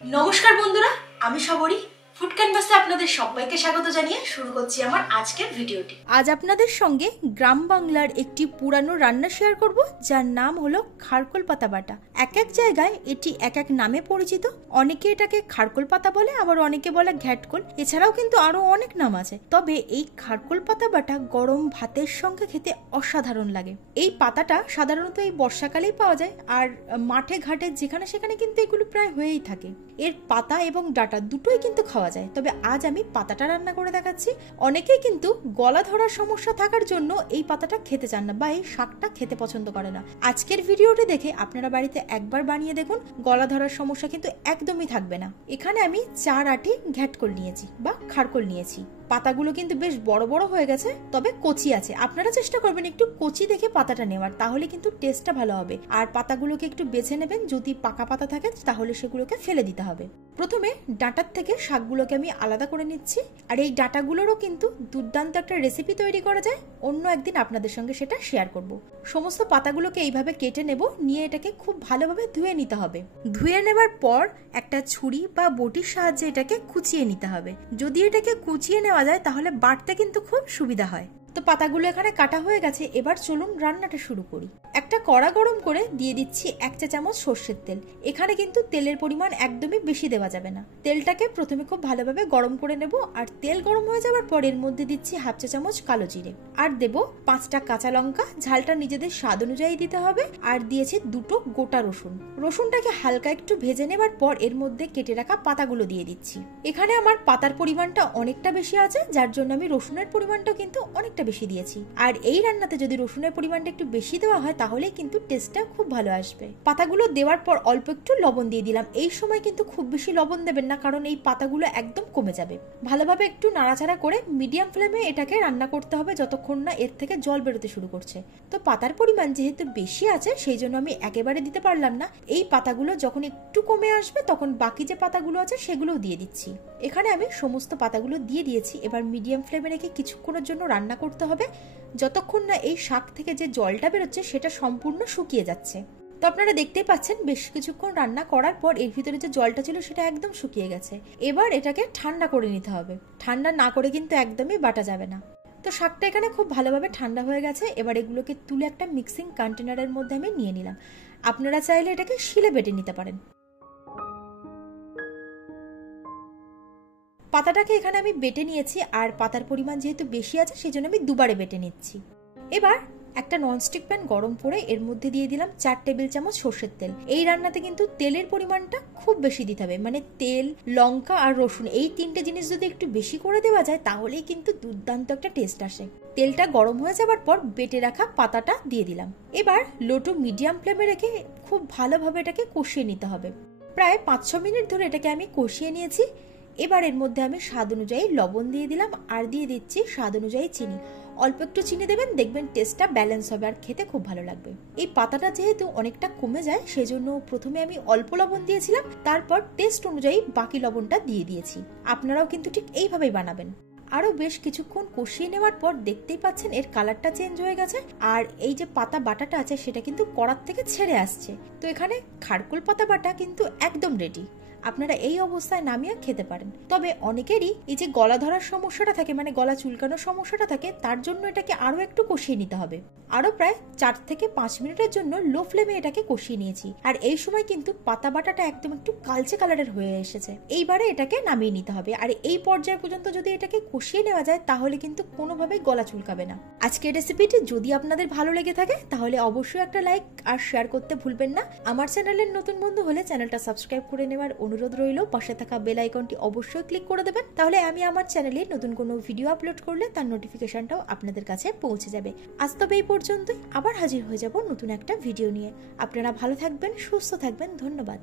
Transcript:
নমস্কার বন্ধুরা, আমি সবরী ফুড ক্যানভাসে আপনাদের সবাইকে স্বাগত জানিয়ে শুরু করছি আমার আজকের ভিডিওটি। আজ আপনাদের সঙ্গে গ্রাম বাংলার একটি পুরানো রান্না শেয়ার করব, যার নাম হলো খারকোল পাতা বাটা। এক এক জায়গায় এটি এক এক নামে পরিচিত। অনেকে এটাকে খারকোল পাতা বলে, আবার অনেকে বলে ঘ্যাটকোল। এছাড়াও কিন্তু আরো অনেক নাম আছে। তবে এই খারকোল পাতা বাটা গরম ভাতের সঙ্গে খেতে অসাধারণ লাগে। এই পাতাটা সাধারণত এই বর্ষাকালেই পাওয়া যায়, আর মাঠে ঘাটে যেখানে সেখানে কিন্তু এগুলো প্রায় হয়েই থাকে। এর পাতা এবং ডাঁটা দুটোই কিন্তু খাওয়া যায়, তবে আজ আমি পাতাটা রান্না করে দেখাচ্ছি। অনেকেই কিন্তু গলা ধরার সমস্যা থাকার জন্য এই পাতাটা খেতে চান না বা এই শাকটা খেতে পছন্দ করে না। আজকের ভিডিওটি দেখে আপনারা বাড়িতে একবার বানিয়ে দেখুন, গলা ধরার সমস্যা কিন্তু একদমই থাকবে না। এখানে আমি 4 আটি ঘ্যাটকোল নিয়েছি বা খারকোল নিয়েছি। পাতাগুলো কিন্তু বেশ বড় বড় হয়ে গেছে, তবে কচি আছে। আপনারা চেষ্টা করবেন একটু কচি দেখে পাতাটা নেওয়ার, তাহলে কিন্তু টেস্টটা ভালো হবে। আর পাতাগুলোকে একটু বেছে নেবেন, যদি পাকা পাতা থাকে তাহলে সেগুলোকে ফেলে দিতে হবে। প্রথমে ডাঁটার থেকে শাকগুলোকে আমি আলাদা করে নিচ্ছি। আর এই ডাঁটাগুলোরও কিন্তু দুর্দান্ত একটা রেসিপি তৈরি করা যায়, অন্য একদিন আপনাদের সঙ্গে সেটা শেয়ার করব। সমস্ত পাতাগুলোকে এইভাবে কেটে নেব, নিয়ে এটাকে খুব ভালোভাবে ধুয়ে নিতে হবে। ধুয়ে নেবার পর একটা ছুরি বা বটির সাহায্যে এটাকে কুচিয়ে নিতে হবে। যদি এটাকে কুচিয়ে নেওয়া যায় তাহলে বাটতে কিন্তু খুব সুবিধা হয়। তো পাতাগুলো এখানে কাটা হয়ে গেছে, এবার চলুন রান্নাটা শুরু করি। একটা কড়া গরম করে দিয়ে দিচ্ছি 1 চা চামচ সর্ষের তেল। এখানে কিন্তু তেলের পরিমাণ একদমই বেশি দেওয়া যাবে না। তেলটাকে প্রথমে খুব ভালোভাবে গরম করে নেব, আর তেল গরম হয়ে যাওয়ার পর এর মধ্যে দিচ্ছি 1/2 চা চামচ কালো জিরে, আর দেব 5টা কাঁচা লঙ্কা। ঝালটা নিজেদের স্বাদ অনুযায়ী দিতে হবে। আর দিয়েছি 2টো গোটা রসুন। রসুনটাকে হালকা একটু ভেজে নেবার পর এর মধ্যে কেটে রাখা পাতাগুলো দিয়ে দিচ্ছি। এখানে আমার পাতার পরিমাণটা অনেকটা বেশি আছে, যার জন্য আমি রসুনের পরিমাণটা কিন্তু অনেকটা বেশি দিয়েছি। আর এই রান্নাতে যদি রসুনের পরিমাণটা একটু বেশি দেওয়া হয় তাহলে কিন্তু টেস্টটা খুব ভালো আসবে। পাতাগুলো দেওয়ার পর অল্প একটু লবণ দিয়ে দিলাম। এই সময় কিন্তু খুব বেশি লবণ দেবেন না, কারণ এই পাতাগুলো একদম কমে যাবে। ভালোভাবে একটু নাড়াচাড়া করে মিডিয়াম ফ্লেমে এটাকে রান্না করতে হবে যতক্ষণ না এর থেকে জল বেরোতে শুরু করছে। তো পাতার পরিমাণ যেহেতু বেশি আছে সেই জন্য আমি একেবারে দিতে পারলাম না। এই পাতাগুলো যখন একটু কমে আসবে তখন বাকি যে পাতাগুলো আছে সেগুলোও দিয়ে দিচ্ছি। এখানে আমি সমস্ত পাতাগুলো দিয়ে দিয়েছি। এবার মিডিয়াম ফ্লেমে রেখে কিছুক্ষণের জন্য রান্না করতে হবে, যতক্ষণ না এই শাক থেকে যে জলটা বেরোচ্ছে সেটা সম্পূর্ণ শুকিয়ে যাচ্ছে। তো আপনারা দেখতেই পাচ্ছেন বেশ কিছুক্ষণ রান্না করার পর এর ভিতরে যে জলটা ছিল সেটা একদম শুকিয়ে গেছে। এবার এটাকে ঠান্ডা করে নিতে হবে। ঠান্ডা না করে কিন্তু একদমই বাটা যাবে না। তো শাকটা এখানে খুব ভালোভাবে ঠান্ডা হয়ে গেছে। এবার এগুলোকে তুলে একটা মিক্সিং কন্টেনারের মধ্যে আমি নিয়ে নিলাম। আপনারা চাইলে এটাকে শিলে বেটে নিতে পারেন। পাতাটাকে এখানে আমি বেটে নিয়েছি, আর পাতার পরিমাণ যেহেতু বেশি আছে সেই জন্য আমি দুবারে বেটে নিচ্ছি। এবার একটা ননস্টিক প্যান গরম করে এর মধ্যে দিয়ে দিলাম 4 টেবিল চামচ সর্ষের তেল। এই রান্নাতে কিন্তু তেলের পরিমাণটা খুব বেশি দিতে হবে, মানে তেল, লঙ্কা আর রসুন এই 3টে জিনিস যদি একটু বেশি করে দেওয়া যায় তাহলেই কিন্তু দুর্দান্ত একটা টেস্ট আসে। তেলটা গরম হয়ে যাবার পর বেটে রাখা পাতাটা দিয়ে দিলাম। এবার লো টু মিডিয়াম ফ্লেমে রেখে খুব ভালোভাবে এটাকে কষিয়ে নিতে হবে। প্রায় 5-6 মিনিট ধরে এটাকে আমি কষিয়ে নিয়েছি। এবার এর মধ্যে আমি স্বাদ অনুযায়ী লবণ দিয়ে দিলাম, আর দিয়ে দিচ্ছি স্বাদ অনুযায়ী চিনি। অল্প একটু চিনি দেবেন, দেখবেন টেস্টটা ব্যালেন্স হবে আর খেতে খুব ভালো লাগবে। এই পাতাটা যেহেতু অনেকটা কমে যায় সেজন্য প্রথমে আমি অল্প লবণ দিয়েছিলাম, তারপর টেস্ট অনুযায়ী বাকি লবণটা দিয়ে দিয়েছি। আপনারাও কিন্তু ঠিক এইভাবেই বানাবেন। আরো বেশ কিছুক্ষণ কষিয়ে নেওয়ার পর দেখতেই পাচ্ছেন এর কালারটা চেঞ্জ হয়ে গেছে, আর এই যে পাতা বাটাটা আছে সেটা কিন্তু কড়ার থেকে ছেড়ে আসছে। তো এখানে খারকোল পাতা বাটা কিন্তু একদম রেডি। আপনারা এই অবস্থায় নামিয়ে খেতে পারেন। তবে অনেকেরই এই যে গলা ধরার সমস্যাটা থাকে, মানে গলা চুলকানোর সমস্যাটা থাকে, তার জন্য এটাকে আরো একটু কষিয়ে নিতে হবে। আরো প্রায় 4 থেকে 5 মিনিটের জন্য লো ফ্লেমে এটাকে কষিয়ে নিয়েছি। আর এই সময় কিন্তু পাতা বাটাটা একদম একটু কালচে কালারের হয়ে এসেছে। এইবারে এটাকে নামিয়ে নিতে হবে। আর এই পর্যায় পর্যন্ত যদি এটাকে কষিয়ে নেওয়া যায় তাহলে কিন্তু কোনোভাবেই গলা চুলকাবে না। আজকের রেসিপিটি যদি আপনাদের ভালো লেগে থাকে তাহলে অবশ্যই একটা লাইক আর শেয়ার করতে ভুলবেন না। আমার চ্যানেলের নতুন বন্ধু হলে চ্যানেলটা সাবস্ক্রাইব করে নেওয়ার অনুরোধ রইল। পাশে থাকা বেল আইকনটি অবশ্যই ক্লিক করে দেবেন, তাহলে আমি আমার চ্যানেলে নতুন কোনো ভিডিও আপলোড করলে তার নোটিফিকেশনটাও আপনাদের কাছে পৌঁছে যাবে। আজ তবে এই পর্যন্তই, আবার হাজির হয়ে যাব নতুন একটা ভিডিও নিয়ে। আপনারা ভালো থাকবেন, সুস্থ থাকবেন। ধন্যবাদ।